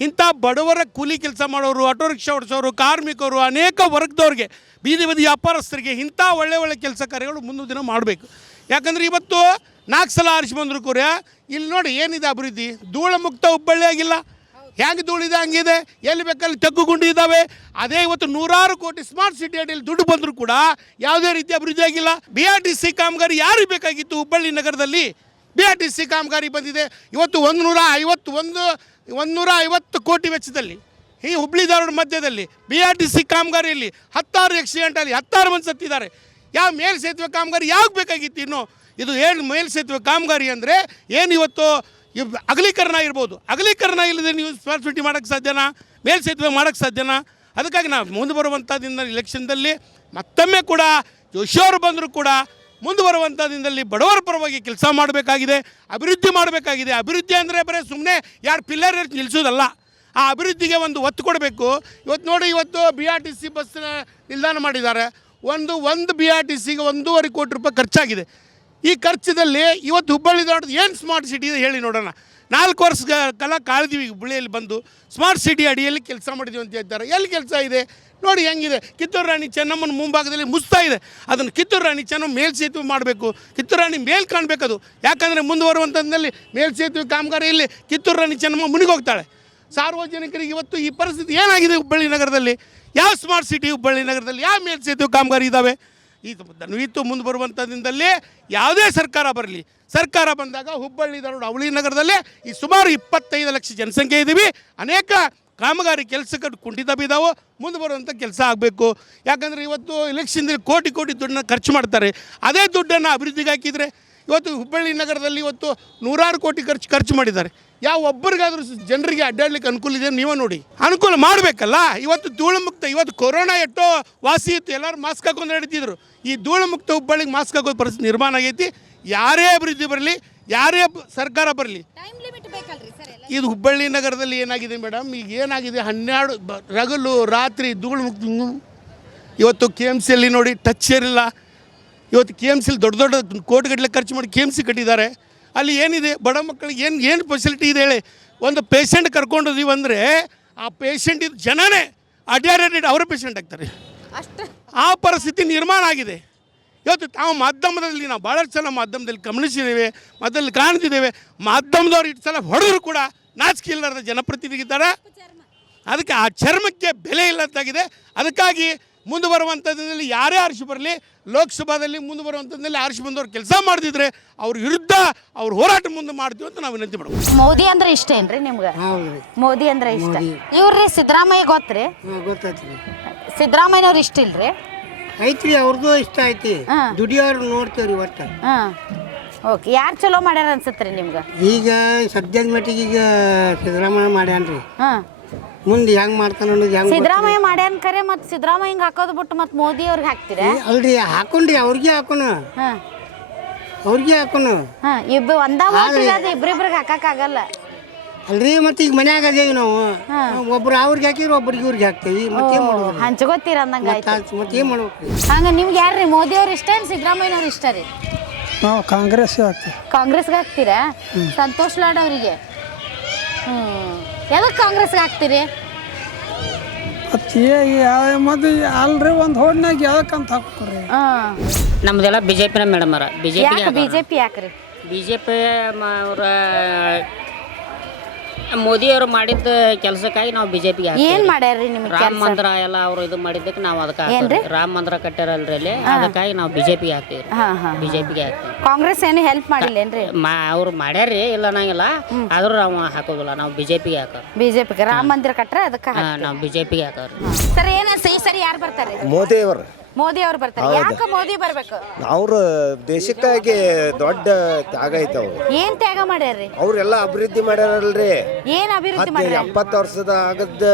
ಇಂಥ ಬಡವರ ಕೂಲಿ ಕೆಲಸ ಮಾಡೋರು, ಆಟೋ ರಿಕ್ಷಾ ಓಡಿಸೋರು, ಕಾರ್ಮಿಕರು, ಅನೇಕ ವರ್ಗದವ್ರಿಗೆ, ಬೀದಿ ಬದಿ ವ್ಯಾಪಾರಸ್ಥರಿಗೆ ಇಂಥ ಒಳ್ಳೆ ಕೆಲಸ ಕಾರ್ಯಗಳು ಮುಂದಿನ ದಿನ ಮಾಡಬೇಕು. ಯಾಕಂದರೆ ಇವತ್ತು 4 ಸಲ ಆರಿಸಿ ಬಂದರೂ ಕೂಡ ಇಲ್ಲಿ ನೋಡಿ ಏನಿದೆ ಅಭಿವೃದ್ಧಿ. ಧೂಳ ಮುಕ್ತ ಹುಬ್ಬಳ್ಳಿ ಆಗಿಲ್ಲ. ಹೆಂಗೆ ಧೂಳಿದೆ ಹಂಗಿದೆ, ಎಲ್ಲಿ ಬೇಕಲ್ಲಿ ತಗ್ಗುಗುಂಡಿ ಇದ್ದಾವೆ. ಅದೇ ಇವತ್ತು 100 ಕೋಟಿ ಸ್ಮಾರ್ಟ್ ಸಿಟಿ ಅಡಿಯಲ್ಲಿ ದುಡ್ಡು ಬಂದರೂ ಕೂಡ ಯಾವುದೇ ರೀತಿ ಅಭಿವೃದ್ಧಿ ಆಗಿಲ್ಲ. BRTC ಕಾಮಗಾರಿ ಯಾರಿಗೆ ಬೇಕಾಗಿತ್ತು? ಹುಬ್ಬಳ್ಳಿ ನಗರದಲ್ಲಿ BRTC ಕಾಮಗಾರಿ ಬಂದಿದೆ. ಇವತ್ತು 150 ಕೋಟಿ ವೆಚ್ಚದಲ್ಲಿ ಈ ಹುಬ್ಬಳ್ಳಿ ಧಾರವಾಡ ಮಧ್ಯದಲ್ಲಿ BRTC ಕಾಮಗಾರಿಯಲ್ಲಿ 16 ಆಕ್ಸಿಡೆಂಟಲ್ಲಿ 16 ಮಂದಿ ಸತ್ತಿದ್ದಾರೆ. ಯಾವ ಮೇಲ್ಸೇತುವೆ ಕಾಮಗಾರಿ ಯಾವಾಗ ಬೇಕಾಗಿತ್ತು? ಇನ್ನು ಇದು ಏನು ಮೇಲ್ಸೇತುವೆ ಕಾಮಗಾರಿ ಅಂದರೆ ಏನು ಇವತ್ತು ಅಗಲೀಕರಣ ಇರ್ಬೋದು. ಅಗಲೀಕರಣ ಇಲ್ಲದೆ ನೀವು ಸ್ಮಾರ್ಟ್ ಸಿಟಿ ಮಾಡೋಕ್ಕೆ ಸಾಧ್ಯನಾ? ಮೇಲ್ಸೇತುವೆ ಮಾಡೋಕ್ಕೆ ಸಾಧ್ಯನಾ? ಅದಕ್ಕಾಗಿ ನಾವು ಮುಂದೆ ಬರುವಂಥ ದಿನದಲ್ಲಿ ಎಲೆಕ್ಷನ್ದಲ್ಲಿ ಮತ್ತೊಮ್ಮೆ ಕೂಡ ಜೋಶಿಯವರು ಬಂದರೂ ಕೂಡ ಮುಂದೆ ಬರುವಂಥ ದಿನದಲ್ಲಿ ಬಡವರ ಪರವಾಗಿ ಕೆಲಸ ಮಾಡಬೇಕಾಗಿದೆ, ಅಭಿವೃದ್ಧಿ ಮಾಡಬೇಕಾಗಿದೆ. ಅಭಿವೃದ್ಧಿ ಅಂದರೆ ಬರೀ ಸುಮ್ಮನೆ 2 ಪಿಲ್ಲರ್ ನಿಲ್ಲಿಸೋದಲ್ಲ, ಆ ಅಭಿವೃದ್ಧಿಗೆ ಒಂದು ಒತ್ತು ಕೊಡಬೇಕು. ಇವತ್ತು ನೋಡಿ, ಇವತ್ತು BRTC ಬಸ್ ನಿಲ್ದಾಣ ಮಾಡಿದ್ದಾರೆ. ಒಂದು BRTCಗೆ 1.5 ಕೋಟಿ ರೂಪಾಯಿ ಖರ್ಚಾಗಿದೆ. ಈ ಖರ್ಚದಲ್ಲಿ ಇವತ್ತು ಹುಬ್ಬಳ್ಳಿ ಧಾರವಾಡದ ಏನು ಸ್ಮಾರ್ಟ್ ಸಿಟಿ ಇದೆ ಹೇಳಿ ನೋಡೋಣ. 4 ವರ್ಷ ಕಾಲ ಕಾಳಿದೀವಿ ಹುಬ್ಬಳ್ಳಿಯಲ್ಲಿ ಬಂದು ಸ್ಮಾರ್ಟ್ ಸಿಟಿ ಅಡಿಯಲ್ಲಿ ಕೆಲಸ ಮಾಡಿದ್ದೀವಿ ಅಂತ ಹೇಳ್ತಾರೆ. ಎಲ್ಲಿ ಕೆಲಸ ಇದೆ ನೋಡಿ ಹೆಂಗಿದೆ. ಕಿತ್ತೂರು ರಾಣಿ ಚೆನ್ನಮ್ಮನ ಮುಂಭಾಗದಲ್ಲಿ ಮುಸ್ತಾ ಇದೆ. ಅದನ್ನು ಕಿತ್ತೂರು ರಾಣಿ ಚೆನ್ನಮ್ಮ ಮೇಲ್ಸೇತುವೆ ಮಾಡಬೇಕು. ಕಿತ್ತೂರು ರಾಣಿ ಮೇಲ್ ಕಾಣಬೇಕದು. ಯಾಕಂದರೆ ಮುಂದುವರುವಂಥದ್ದಲ್ಲಿ ಮೇಲ್ಸೇತುವೆ ಕಾಮಗಾರಿಯಲ್ಲಿ ಕಿತ್ತೂರು ರಾಣಿ ಚೆನ್ನಮ್ಮ ಮುನಿಗೋಗ್ತಾಳೆ. ಸಾರ್ವಜನಿಕರಿಗೆ ಇವತ್ತು ಈ ಪರಿಸ್ಥಿತಿ ಏನಾಗಿದೆ ಹುಬ್ಬಳ್ಳಿ ನಗರದಲ್ಲಿ? ಯಾವ ಸ್ಮಾರ್ಟ್ ಸಿಟಿ ಹುಬ್ಬಳ್ಳಿ ನಗರದಲ್ಲಿ? ಯಾವ ಮೇಲ್ಸೇತುವೆ ಕಾಮಗಾರಿ ಇದ್ದಾವೆ? ದಯವಿಟ್ಟು ಮುಂದೆ ಬರುವಂಥ ದಿನದಲ್ಲಿ ಯಾವುದೇ ಸರ್ಕಾರ ಬರಲಿ, ಸರ್ಕಾರ ಬಂದಾಗ ಹುಬ್ಬಳ್ಳಿ ಧಾರವಾಡ ಅವಳಿ ನಗರದಲ್ಲೇ ಈ ಸುಮಾರು 25 ಲಕ್ಷ ಜನಸಂಖ್ಯೆ ಇದ್ದೀವಿ. ಅನೇಕ ಕಾಮಗಾರಿ ಕೆಲಸಕ್ಕೆ ಕುಂಠಿತ ಬಿದ್ದಾವೆ. ಮುಂದೆ ಬರುವಂಥ ಕೆಲಸ ಆಗಬೇಕು. ಯಾಕಂದರೆ ಇವತ್ತು ಎಲೆಕ್ಷನ್ದಲ್ಲಿ ಕೋಟಿ ದುಡ್ಡನ್ನ ಖರ್ಚು ಮಾಡ್ತಾರೆ. ಅದೇ ದುಡ್ಡನ್ನು ಅಭಿವೃದ್ಧಿಗೆ ಹಾಕಿದರೆ ಇವತ್ತು ಹುಬ್ಬಳ್ಳಿ ನಗರದಲ್ಲಿ ಇವತ್ತು 100 ಕೋಟಿ ಖರ್ಚು ಮಾಡಿದ್ದಾರೆ. ಯಾವ ಒಬ್ಬರಿಗಾದರೂ ಜನರಿಗೆ ಅಡ್ಡಾಡ್ಲಿಕ್ಕೆ ಅನುಕೂಲ ಇದೆ ನೀವೇ ನೋಡಿ. ಅನುಕೂಲ ಮಾಡಬೇಕಲ್ಲ. ಇವತ್ತು ಧೂಳು ಮುಕ್ತ, ಇವತ್ತು ಕೊರೋನಾ ಎಷ್ಟೋ ವಾಸಿ ಇತ್ತು, ಎಲ್ಲರೂ ಮಾಸ್ಕ್ ಹಾಕೊಂಡು ನಡೀತಿದ್ರು. ಈ ಧೂಳು ಮುಕ್ತ ಹುಬ್ಬಳ್ಳಿಗೆ ಮಾಸ್ಕ್ ಹಾಕೋ ಪರಿಸ್ಥಿತಿ ನಿರ್ಮಾಣ ಆಗೈತಿ. ಯಾರೇ ಅಭಿವೃದ್ಧಿ ಬರಲಿ, ಯಾರೇ ಸರ್ಕಾರ ಬರಲಿ, ಇದು ಹುಬ್ಬಳ್ಳಿ ನಗರದಲ್ಲಿ ಏನಾಗಿದೆ ಮೇಡಮ್, ಈಗ ಏನಾಗಿದೆ 12 ರಗಲು ರಾತ್ರಿ ಧೂಳು ಮುಕ್ತ. ಇವತ್ತು KMCಯಲ್ಲಿ ನೋಡಿ ಟಚ್ ಇರಲಿಲ್ಲ. ಇವತ್ತು KMCಯಲ್ಲಿ ದೊಡ್ಡ ಕೋಟಿಗಟ್ಟಲೆ ಖರ್ಚು ಮಾಡಿ KMC ಕಟ್ಟಿದ್ದಾರೆ. ಅಲ್ಲಿ ಏನಿದೆ ಬಡ ಮಕ್ಕಳಿಗೆ ಏನು ಫೆಸಿಲಿಟಿ ಇದೆ ಹೇಳಿ? ಒಂದು ಪೇಷಂಟ್ ಕರ್ಕೊಂಡೋದೀವಿ ಅಂದರೆ ಆ ಪೇಷಂಟ್ ಇದು ಜನನೇ ಅಡ್ಯಾರೇಟೆಡ್ ಅವರ ಪೇಷಂಟ್ ಆಗ್ತಾರೆ. ಆ ಪರಿಸ್ಥಿತಿ ನಿರ್ಮಾಣ ಆಗಿದೆ. ಇವತ್ತು ನಾವು ಮಾಧ್ಯಮದಲ್ಲಿ ನಾವು ಭಾಳಷ್ಟು ಸಲ ಮಾಧ್ಯಮದಲ್ಲಿ ಗಮನಿಸಿದ್ದೇವೆ, ಮೊದಲು ಕಾಣ್ತಿದ್ದೇವೆ. ಮಾಧ್ಯಮದವ್ರು ಇಷ್ಟು ಸಲ ಹೊಡೆದ್ರು ಕೂಡ ನಾಚಿಕೆ ಇಲ್ಲದ ಜನಪ್ರತಿನಿಧಿಗಿದ್ದಾರೆ. ಅದಕ್ಕೆ ಆ ಚರ್ಮಕ್ಕೆ ಬೆಲೆ ಇಲ್ಲಂತಾಗಿದೆ. ಅದಕ್ಕಾಗಿ ಮುಂದೆ ಬರುವಂಥದ್ದಲ್ಲಿ ಯಾರೇ ಆರಿಸಿ ಬರಲಿ, ಲೋಕಸಭಾದಲ್ಲಿ ಮುಂದೆ ಬರುವಂಥದ್ದಲ್ಲಿ ಆರಿಸಿ ಬಂದವ್ರು ಕೆಲಸ ಮಾಡ್ತಿದ್ರೆ ಅವ್ರ ವಿರುದ್ಧ ಅವ್ರ ಹೋರಾಟ ಮುಂದೆ ಮಾಡ್ತೀವಿ ಅಂತ ನಾವು ವಿನಂತಿ ಮಾಡ್ತೀವಿ. ಮೋದಿ ಅಂದ್ರೆ ಇಷ್ಟ ಏನ್ರಿ ನಿಮ್ಗೆ? ಮೋದಿ ಅಂದ್ರೆ ಇಷ್ಟ. ಇವ್ರಿ ಸಿದ್ದರಾಮಯ್ಯ ಗೊತ್ತ್ರಿ? ಗೊತ್ತೈತ್ರಿ. ಸಿದ್ದರಾಮಯ್ಯನವ್ರು ಇಷ್ಟ ಇಲ್ರಿ? ಐತ್ರಿ, ಅವ್ರದ್ದು ಇಷ್ಟ ಐತಿ. ದುಡಿಯೋರು ನೋಡ್ತೇವ್ರಿ ಒಟ್ಟ. ಓಕೆ, ಯಾರು ಚಲೋ ಮಾಡ್ಯಾರ ಅನ್ಸತ್ರಿ ನಿಮ್ಗೆ? ಈಗ ಸದ್ಯದ ಮಟ್ಟಿಗೆ ಈಗ ಸಿದ್ದರಾಮಯ್ಯ ಮಾಡ್ಯಾನ್ರಿ. ಮುಂದೆ ಹೆಂಗ್ ಮಾಡ್ತಾನ ಅನ್ನೋದು ಹೆಂಗ್ ಸಿದ್ದರಾಮಯ್ಯ ಮಾಡ್ಯಾನ್ ಕರೆ, ಮತ್ತೆ ಸಿದ್ದರಾಮಯ್ಯ ಹಿಂಗ್ ಹಾಕೋದು ಬಿಟ್ಟು ಮತ್ತೆ ಮೋದಿ ಅವ್ರಿಗೆ ಹಾಕ್ತೀರಾ? ಅಲ್ರಿ, ಹಾಕೊಂಡ್ರಿ ಅವ್ರಿಗೆ ಹಾಕೋಣ, ಅವ್ರಿಗೆ ಹಾಕೋಣ. ಒಂದ ಇಬ್ರಿಬ್ರಿಗೆ ಹಾಕಕ್ಕಾಗಲ್ಲ ಅಲ್ರಿ. ಮತ್ತೆ ಈಗ ಮನ್ಯಾಗ ಅದೇವಿ ನಾವು, ಒಬ್ರು ಅವ್ರಿಗೆ ಹಾಕಿದ್ರೆ ಒಬ್ರಿಗೆ ಇವ್ರಿಗೆ ಹಾಕ್ತೇವಿ. ಮತ್ತೆ ಹಂಚ್ಕೋತೀರ ಅಂದಂಗ ಆಯ್ತು. ಮತ್ತೆ ಏನ್ ಮಾಡ್ಬೇಕು? ಹಂಗ ನಿಮ್ಗೆ ಯಾರ್ರಿ, ಮೋದಿ ಅವ್ರು ಇಷ್ಟ ಏನ್ ಸಿದ್ದರಾಮಯ್ಯನವ್ರು ಇಷ್ಟ ರೀ? ನಾವು ಕಾಂಗ್ರೆಸ್ ಹಾಕ್ತೀವಿ. ಕಾಂಗ್ರೆಸ್ಗೆ ಹಾಕ್ತೀರಾ? ಸಂತೋಷ್ ಲಾಡ್ ಅವರಿಗೆ ಎದಕ್ಕೆ ಕಾಂಗ್ರೆಸ್ಗೆ ಹಾಕ್ತೀರಿ? ಮತ್ತೆ ಅಲ್ರಿ, ಒಂದು ಹೋಡ್ನಾಗ ಯಾಕಂತ ಹಾಕ್ತಾರೆ. ನಮ್ದೆಲ್ಲ ಬಿಜೆಪಿನ ಮೇಡಮ್ ಅವರ. ಬಿಜೆಪಿ ಯಾಕ್ರಿ? ಬಿಜೆಪಿ ಅವರ ಮೋದಿ ಅವರು ಮಾಡಿದ ಕೆಲಸಕ್ಕಾಗಿ ನಾವು ಬಿಜೆಪಿಗೆ ಏನ್ ಮಾಡ್ಯಾರ್ರಿ ನಿಮ್ಗೆ? ರಾಮ ಮಂದಿರ ಎಲ್ಲ ಅವರು ಇದು ಮಾಡಿದ್ದಕ್ಕೆ ನಾವು ಅದಕ್ಕೆ ರಾಮ ಮಂದಿರ ಕಟ್ಟಾರಲ್ರಿ ಅಲ್ಲಿ, ಅದಕ್ಕಾಗಿ ನಾವು ಬಿಜೆಪಿಗೆ ಹಾಕ್ತೀವಿ. ಬಿಜೆಪಿಗೆ ಹಾಕ್ತೀವಿ. ಕಾಂಗ್ರೆಸ್ ಏನು ಹೆಲ್ಪ್ ಮಾಡಿಲ್ಲೇನ್ರಿ? ಅವ್ರು ಮಾಡ್ಯಾರ್ರಿ, ಇಲ್ಲ ಅನ್ನಂಗಿಲ್ಲ, ಆದ್ರೂ ನಾವು ಹಾಕೋದಿಲ್ಲ, ನಾವು ಬಿಜೆಪಿಗೆ ಹಾಕೋರು. ಬಿಜೆಪಿಗೆ ರಾಮ ಮಂದಿರ ಕಟ್ರೆ ಅದಕ್ಕೆ ನಾವು ಬಿಜೆಪಿಗೆ ಹಾಕೋರು. ಸರ್ ಏನ ಈ ಸರಿ ಯಾರು ಬರ್ತಾರೆ? ಮೋದಿ ಅವರು. ಮೋದಿ ಅವ್ರು ಬರ್ತಾರೆ. ಯಾಕೆ ಮೋದಿ ಬರ್ಬೇಕು? ಅವ್ರ ದೇಶಕ್ಕಾಗಿ ದೊಡ್ಡ ತ್ಯಾಗ ಐತೆ. ಅವ್ರು ಏನ್ ತ್ಯಾಗ ಮಾಡ್ಯಾರ್ರಿ? ಅವ್ರೆಲ್ಲ ಅಭಿವೃದ್ಧಿ ಮಾಡ್ಯಾರಲ್ರಿ. ಏನ್ ಅಭಿವೃದ್ಧಿ ಮಾಡ್ಯಾರ? 70 ವರ್ಷದ ಆಗದ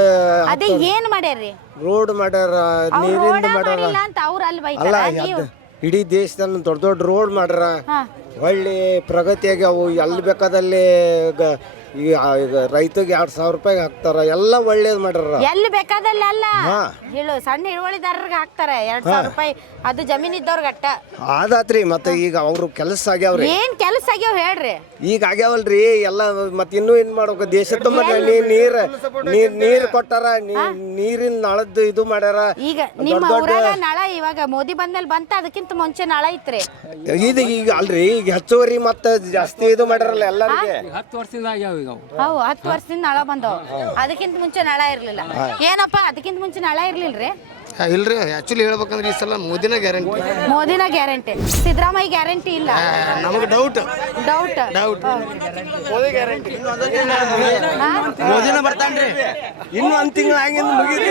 ಅದೇ ಏನ್ ಮಾಡ್ಯಾರ್ರಿ? ರೋಡ್ ಮಾಡ್ಯಾರ, ನೀರಿಂದ ಮಾಡ್ಯಾರ. ಅಂತ ಅವ್ರು ಅಲ್ಲಿ ಅಲ್ಲ, ಬೈತಾರ. ಇಡೀ ದೇಶದಲ್ಲಿ ದೊಡ್ಡ ದೊಡ್ಡ ರೋಡ್ ಮಾಡ್ಯಾರ. ಒಳ್ಳೆ ಪ್ರಗತಿಯಾಗಿ ಅವು ಎಲ್ಲಿ ಬೇಕಾದಲ್ಲಿ ಈಗ ರೈತಗೆ 2,000 ರೂಪಾಯಿ ಹಾಕ್ತಾರ. ಎಲ್ಲ ಒಳ್ಳೇದ್ ಮಾಡ್ಯಾರ. ಎಲ್ಲಿ ಬೇಕಾದಲ್ಲ ಅಲ್ಲ, ಹೇಳು ಸಣ್ಣ ಹಿಡುವಳಿದಾರರಿಗೆ ಹಾಕ್ತಾರೆ 2,000 ರೂಪಾಯಿ. ಅದು ಜಮೀನ್ ಇದ್ದವ್ರಿಗೆ ಅಟ್ಟ ಆದಾತ್ರಿ. ಮತ್ತೆ ಈಗ ಅವ್ರು ಕೆಲಸ ಆಗ್ಯಾವ್ರಿ. ಏನ್ ಕೆಲಸ ಆಗ್ಯಾವ ಹೇಳ್ರಿ? ಈಗ ಆಗ್ಯಾವಲ್ರಿ ಎಲ್ಲ. ಮತ್ತೆ ಇನ್ನೂ ಏನ್ ಮಾಡ್ಬೇಕು? ದೇಶದ ನೀರ್ ಕೊಟ್ಟಾರ, ನೀರಿನ ನಳದ್ದು ಇದು ಮಾಡ್ಯಾರ. ಈಗ ನಿಮ್ಮ ಊರಾಗ ನಳ ಇವಾಗ ಮೋದಿ ಬಂದ್ಮೇಲೆ ಬಂತ, ಅದಕ್ಕಿಂತ ಮುಂಚೆ ನಳ ಐತ್ರಿ. ಈಗ ಅಲ್ರಿ, ಈಗ ಹೆಚ್ಚುವರಿ ಮತ್ತೆ ಜಾಸ್ತಿ ಇದು ಮಾಡ್ಯಾರಲ್ಲ ಎಲ್ಲರಿಗೆ. 10 ವರ್ಷದಿಂದ ಆಗ್ಯಾವ. 10 ವರ್ಷದಿಂದ ನಳ ಬಂದವು, ಅದಕ್ಕಿಂತ ಮುಂಚೆ ನಳ ಇರ್ಲಿಲ್ಲ. ಏನಪ್ಪ ಅದಕ್ಕಿಂತ ಮುಂಚೆ ನಳ ಇರ್ಲಿಲ್ರಿ? ಇಲ್ರಿ, ಆಕ್ಚುಲಿ ಹೇಳ್ಬೇಕಂದ್ರೆ ಈ ಸಲ ಮೋದಿನ ಗ್ಯಾರಂಟಿ. ಮೋದಿನ ಗ್ಯಾರಂಟಿ, ಸಿದ್ದರಾಮಯ್ಯ ಗ್ಯಾರಂಟಿ ಇಲ್ಲ. ನಮಗೆ ಡೌಟ್ ಮೋದಿ ಗ್ಯಾರಂಟಿ. ಮೋದಿನ ಬರ್ತಾನ್ರಿ, ಇನ್ನು 1 ತಿಂಗಳ ಆಗಿಂದ ಮುಗಿದ್ರಿ.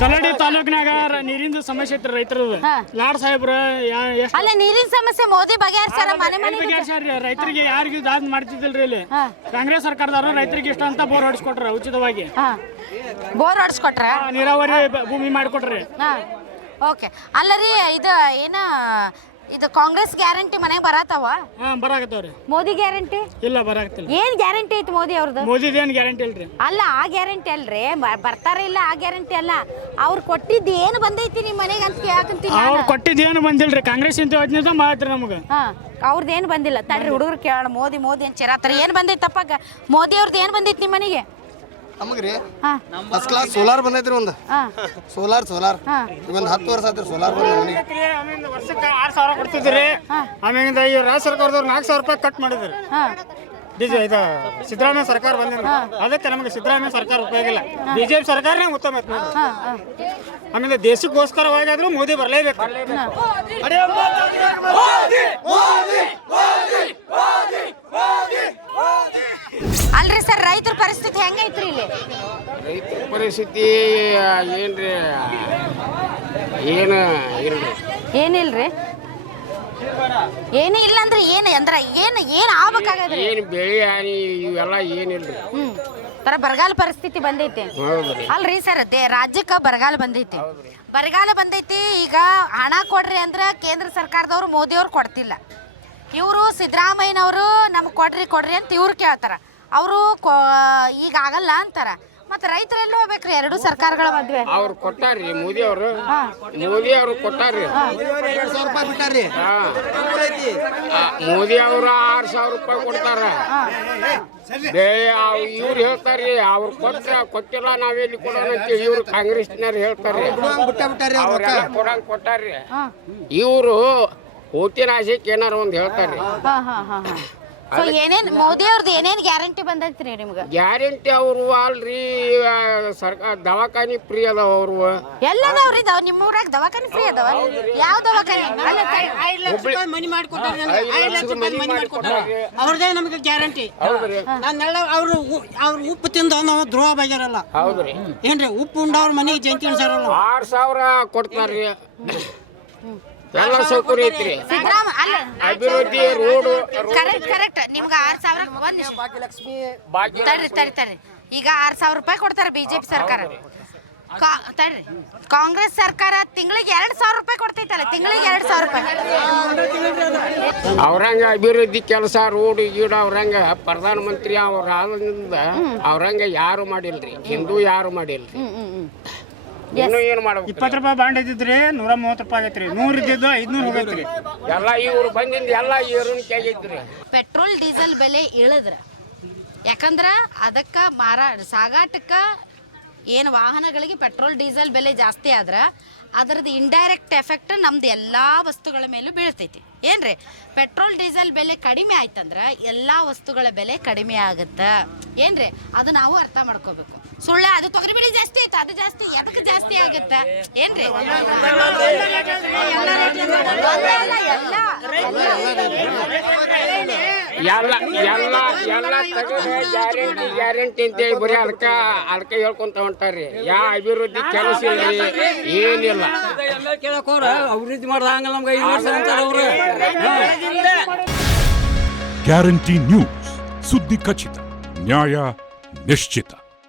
ಕಲ್ಲಡಿ ತಾಲೂಕಿನಾಗ ನೀರಿನ ಸಮಸ್ಯೆ ಐತ್ರಿ ರೈತರದು. ಲಾಡ್ ಸಾಹೇಬ್ರ ಅಲ್ಲ, ನೀರಿನ ಸಮಸ್ಯೆ ಮೋದಿ ಬಗೆಹರಿಸ್ಯಾರ. ಮನೆ ರೈತರಿಗೆ ಯಾರಿಗೂ ದಾದ್ ಮಾಡ್ತಿದ್ದಿಲ್ರಿ ಇಲ್ಲಿ. ಕಾಂಗ್ರೆಸ್ ಸರ್ಕಾರದವರು ರೈತರಿಗೆ ಇಷ್ಟ ಅಂತ ಬೋರ್ ಹೊಡಿಸ್ಕೊಟ್ರ ಉಚಿತವಾಗಿ. ಬೋರ್ ಹೊಡ್ಸ್ಕೊಟ್ರ, ನೀರಾವರಿ ಭೂಮಿ ಮಾಡಿಕೊಟ್ರಿ. ಓಕೆ. ಅಲ್ಲ ರೀ, ಇದು ಏನ ಇದು ಕಾಂಗ್ರೆಸ್ ಗ್ಯಾರಂಟಿ ಮನೆಗೆ ಬರತ್ತವ? ಬರಾಕತ್ತವ್ರಿ. ಮೋದಿ ಗ್ಯಾರಂಟಿ ಇಲ್ಲ, ಬರಾಕತ್ತಿಲ್ಲ. ಏನ್ ಗ್ಯಾರಂಟಿ ಐತಿ ಮೋದಿ ಅವ್ರದ್ದು? ಮೋದಿದ ಏನ್ ಗ್ಯಾರಂಟಿ ಇಲ್ರಿ. ಅಲ್ಲ, ಆ ಗ್ಯಾರಂಟಿ ಅಲ್ರಿ, ಬರ್ತಾರ ಇಲ್ಲ ಆ ಗ್ಯಾರಂಟಿ ಅಲ್ಲ. ಅವ್ರು ಕೊಟ್ಟಿದ್ದು ಏನು ಬಂದೈತಿ ನಿಮ್ಮ ಮನೆಗೆ ಅಂತ ಕೇಳಕಂತೀನಿ. ಅವ್ರು ಕೊಟ್ಟಿದ್ದು ಏನು ಬಂದಿಲ್ರಿ. ಕಾಂಗ್ರೆಸ್ ಇಂತ ಯೋಜನೆ ಮಾಡ್ತೀರಿ ನಮಗೆ. ಅವ್ರದ್ದು ಏನು ಬಂದಿಲ್ಲ. ತಡ್ರಿ ಹುಡುಗರು ಕೇಳೋಣ. ಮೋದಿ ಅಂತ ಚಿರಾತರ ಏನು ಬಂದೈತಪ್ಪ? ಮೋದಿ ಅವ್ರದ್ದು ಏನು ಬಂದೈತಿ ನಿಮ್ಮ ಮನೆಗೆ? ನಮಗ್ರಿ ಫಸ್ಟ್ ಕ್ಲಾಸ್ ಸೋಲಾರ್ ಬಂದೈತ್ರಿ. ಒಂದು ಸೋಲಾರ್ ಒಂದು 10 ವರ್ಷ ಆಯ್ತು ಸೋಲಾರ್ ಬಂದ ಮನೆಗೆ. ವರ್ಷಕ್ಕೆ 6,000 ಕೊಡ್ತಿದ್ರಿ. ಆಮೇಲೆ ಈ ರಾಜ್ಯ ಸರ್ಕಾರದವ್ರು 4,000 ರೂಪಾಯಿ ಕಟ್ ಮಾಡಿದ್ರು. ಇದು ಸಿದ್ದರಾಮಯ್ಯ ಸರ್ಕಾರ ಬಂದಿಲ್ಲ, ಅದಕ್ಕೆ ನಮಗೆ ಸಿದ್ದರಾಮಯ್ಯ ಸರ್ಕಾರ ಉಪಯೋಗ ಇಲ್ಲ. ಬಿಜೆಪಿ ಸರ್ಕಾರನೇ ಉತ್ತಮ. ಆಮೇಲೆ ದೇಶಕ್ಕೋಸ್ಕರವಾಗಾದ್ರೂ ಮೋದಿ ಬರಲೇಬೇಕು. ಅಲ್ರಿ ಸರ್, ರೈತರ ಪರಿಸ್ಥಿತಿ ಹೆಂಗೈತ್ರಿ ಇಲ್ಲಿ? ರೈತರ ಪರಿಸ್ಥಿತಿ ಏನ್ರಿ, ಏನಿಲ್ರಿ. ಏನು ಇಲ್ಲ ಅಂದ್ರೆ ಏನು ಆಗ್ಬೇಕಾಗದ್ರಿ? ಏನು ಬೆಳೆ ಹಾನಿ ಇವೆಲ್ಲ ಏನಿಲ್ರಿ. ತರ ಬರಗಾಲ ಪರಿಸ್ಥಿತಿ ಬಂದೈತಿ ಅಲ್ರಿ ಸರ್? ರಾಜ್ಯಕ್ಕೆ ಬರಗಾಲ ಬಂದೈತಿ. ಈಗ ಹಣ ಕೊಡ್ರಿ ಅಂದ್ರೆ ಕೇಂದ್ರ ಸರ್ಕಾರದವ್ರು ಮೋದಿ ಅವ್ರು ಕೊಡ್ತಿಲ್ಲ. ಇವರು ಸಿದ್ದರಾಮಯ್ಯನವರು ನಮ್ಗೆ ಕೊಡ್ರಿ ಅಂತ ಇವ್ರು ಕೇಳ್ತಾರ. ಅವರು ಈಗ ಆಗಲ್ಲ ಅಂತಾರ. ಮತ್ತೆ ರೈತರು ಎಲ್ಲಿ ಹೋಗ್ಬೇಕ್ರಿ? 2 ಸರ್ಕಾರಗಳ ಮದ್ವೆ ಅವ್ರು ಕೊಟ್ಟಾರ್ರಿ. ಮೋದಿ ಅವರು ಕೊಟ್ಟಾರ್ರಿ. ಮೋದಿ ಅವರು 6,000 ರೂಪಾಯಿ ಕೊಡ್ತಾರ. ಇವ್ರು ಹೇಳ್ತಾರ್ರಿ, ಅವ್ರು ಕೊಟ್ಟಿಲ್ಲ, ನಾವೆಲ್ಲಿ ಕೊಡೋಣ ಅಂತ ಇವ್ರು ಕಾಂಗ್ರೆಸ್ನವ್ರು ಹೇಳ್ತಾರ್ರಿ. ಅವ್ರೆಲ್ಲ ಕೊಟ್ಟಾರ್ರಿ. ಇವರು ಓಟಿನ ಆಸೆಗೆ ಏನಾರ ಒಂದು ಹೇಳ್ತಾರ್ರಿ. ಸೊ ಏನೇನ್ ಮೋದಿ ಅವ್ರದ್ದು ಏನೇನ್ ಗ್ಯಾರಂಟಿ ಬಂದೈತ್ರಿ ನಿಮ್ಗೆ? ಗ್ಯಾರಂಟಿ ಅವರು ಅಲ್ರಿ ಸರ್ಕಾರ ದವಾಖಾನಿ ಫ್ರೀ ಅದಾವ ಅವರು ಎಲ್ಲದವ್ರಿ ನಿಮ್ಮ ಊರಾಗ ದವಾಖಾನೆ ಫ್ರೀ ಅದಾವ? ಯಾವ ದವಾಖಾನೆ? ಮನಿ ಮಾಡಿಕೊಟ್ಟಾರ ಅವ್ರದೇ ನಮಗೆ ಗ್ಯಾರಂಟಿ. ನಾನೆಲ್ಲ ಅವರು ಉಪ್ಪು ತಿಂದು ನಾವು ದ್ರೋಹ ಬಗೆರಲ್ಲ. ಹೌದ್ರಿ ಏನ್ರಿ ಉಪ್ಪು ಉಂಡವ್ರ ಮನೆಗೆ ಜಂತಿ ಇಳಿಸಾರಲ್ಲ. 6,000 ಕೊಡ್ತಾರ್ರಿ. ಎಲ್ಲ ಸೌಕರ್ಯ ಐತ್ರಿ, ಅಭಿವೃದ್ಧಿ ರೋಡ್. ಕರೆಕ್ಟ್ ನಿಮ್ಗೆ 6,000 ತರ್ರಿ ಈಗ 6,000 ರೂಪಾಯಿ ಕೊಡ್ತಾರೆ ಬಿಜೆಪಿ ಸರ್ಕಾರ. ತಡ್ರಿ ಕಾಂಗ್ರೆಸ್ ಸರ್ಕಾರ ತಿಂಗಳಿಗೆ 2,000 ರೂಪಾಯಿ ಕೊಡ್ತೈತಲ್ಲ, ತಿಂಗಳಿಗೆ 2,000 ರೂಪಾಯಿ. ಅವ್ರಂಗ ಅಭಿವೃದ್ಧಿ ಕೆಲಸ ರೋಡ್ ಗೀಡ ಅವ್ರಂಗ ಪ್ರಧಾನ ಮಂತ್ರಿ ಅವ್ರ ಆದ್ರಿಂದ ಅವ್ರಂಗ ಯಾರು ಮಾಡಿಲ್ರಿ, ಹಿಂದೂ ಯಾರು ಮಾಡಿಲ್ರಿ. ಇನ್ನು ಏನು ಮಾಡ್ಬೇಕು? 20 ರೂಪಾಯಿ ಬಾಂಡ್ ಇದ್ದಿದ್ರಿ 130 ರೂಪಾಯಿ ಆಗೈತ್ರಿ. 100 ಇದ್ದಿದ್ದು 500 ಹೋಗೈತ್ರಿ. ಎಲ್ಲ ಇವ್ರು ಬಂದಿಂದ ಎಲ್ಲ ಏರಿಕೆ ಆಗೈತ್ರಿ. ಪೆಟ್ರೋಲ್ ಡೀಸೆಲ್ ಬೆಲೆ ಇಳಿದ್ರ ಯಾಕಂದ್ರೆ ಅದಕ್ಕೆ ಸಾಗಾಟಕ್ಕೆ ಏನು ವಾಹನಗಳಿಗೆ ಪೆಟ್ರೋಲ್ ಡೀಸೆಲ್ ಬೆಲೆ ಜಾಸ್ತಿ ಆದ್ರೆ ಅದರದ್ದು ಇಂಡೈರೆಕ್ಟ್ ಎಫೆಕ್ಟ್ ನಮ್ದು ಎಲ್ಲ ವಸ್ತುಗಳ ಮೇಲೂ ಬೀಳ್ತೈತಿ ಏನ್ರಿ. ಪೆಟ್ರೋಲ್ ಡೀಸೆಲ್ ಬೆಲೆ ಕಡಿಮೆ ಆಯ್ತಂದ್ರೆ ಎಲ್ಲ ವಸ್ತುಗಳ ಬೆಲೆ ಕಡಿಮೆ ಆಗುತ್ತೆ ಏನ್ರಿ. ಅದು ನಾವು ಅರ್ಥ ಮಾಡ್ಕೋಬೇಕು. ಸುಳ್ಳ ಅದು ತೊಗರಿಬೇಳೆ ಜಾಸ್ತಿ ಆಯ್ತು, ಅದು ಜಾಸ್ತಿ ಅದಕ್ಕೆ ಜಾಸ್ತಿ ಆಗುತ್ತೆ ಏನ್ರಿ. ಎಲ್ಲ ಗ್ಯಾರಂಟಿ ಅಂತೇಳಿ ಬರೀ ಅದಕ್ಕೆ ಹೇಳ್ಕೊಂತ ಹೊಂಟಾರ್ರಿ. ಯಾವ ಅಭಿವೃದ್ಧಿ ಕೆಲಸ ಇಲ್ರಿ, ಏನಿಲ್ಲ. ಅಭಿವೃದ್ಧಿ ಮಾಡ್ದ ಹಂಗಲ್ಲ ನಮ್ಗೆ 5 ವರ್ಷ ಅಂತಾರ ಅವ್ರು. ಗ್ಯಾರಂಟಿ ನ್ಯೂಸ್, ಸುದ್ದಿ ಖಚಿತ, ನ್ಯಾಯ ನಿಶ್ಚಿತ.